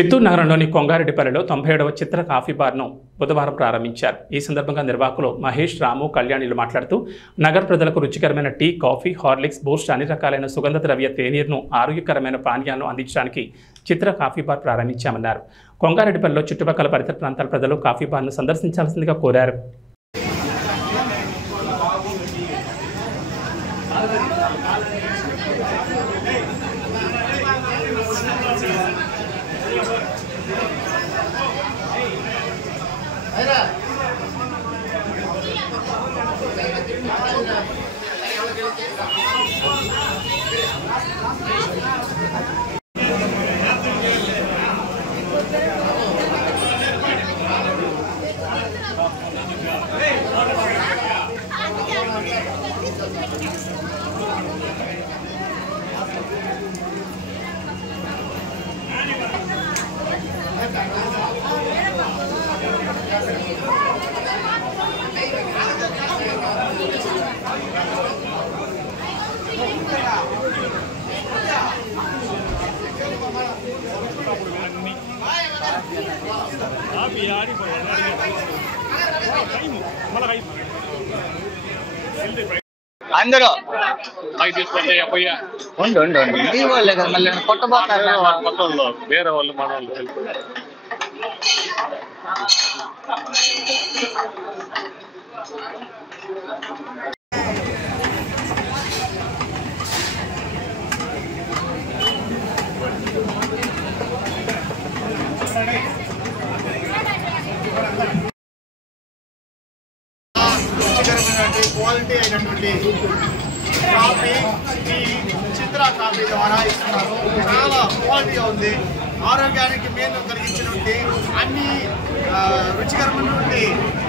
చిత్తూరు నగరంలోని కొంగారెడ్డిపల్లిలో 97వ చిత్ర కాఫీ బార్ను బుధవారం ప్రారంభించారు. ఈ సందర్భంగా నిర్వాహకులు మహేష్, రాము, కళ్యాణిలు మాట్లాడుతూ నగర ప్రజలకు రుచికరమైన టీ, కాఫీ, హార్లిక్స్, బూస్ట్, అన్ని రకాలైన సుగంధ ద్రవ్య తేనీరును, ఆరోగ్యకరమైన పానీయాలను అందించడానికి చిత్ర కాఫీ బార్ ప్రారంభించామన్నారు. కొంగారెడ్డిపల్లిలో చుట్టుపక్కల పరిసర ప్రాంతాల ప్రజలు కాఫీ బార్ను సందర్శించాల్సిందిగా కోరారు. అందరూ ఈ వాళ్ళే కదా మళ్ళీ కొట్టబోతారు వేరే వాళ్ళు మన వాళ్ళు క్వాలిటీ అయినటువంటి కాఫీ, టీ చిత్ర కాఫీ ద్వారా ఇస్తున్నారు. చాలా క్వాలిటీగా ఉంది. ఆరోగ్యానికి మేలు కలిగించినటువంటి అన్ని రుచికరమైనటువంటి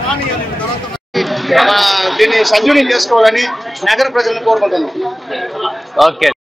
పానీయాలు దొరుకుతున్నాయి. దీన్ని సద్వినియోగం చేసుకోవాలని నగర ప్రజలను కోరుకుంటున్నాం. ఓకే.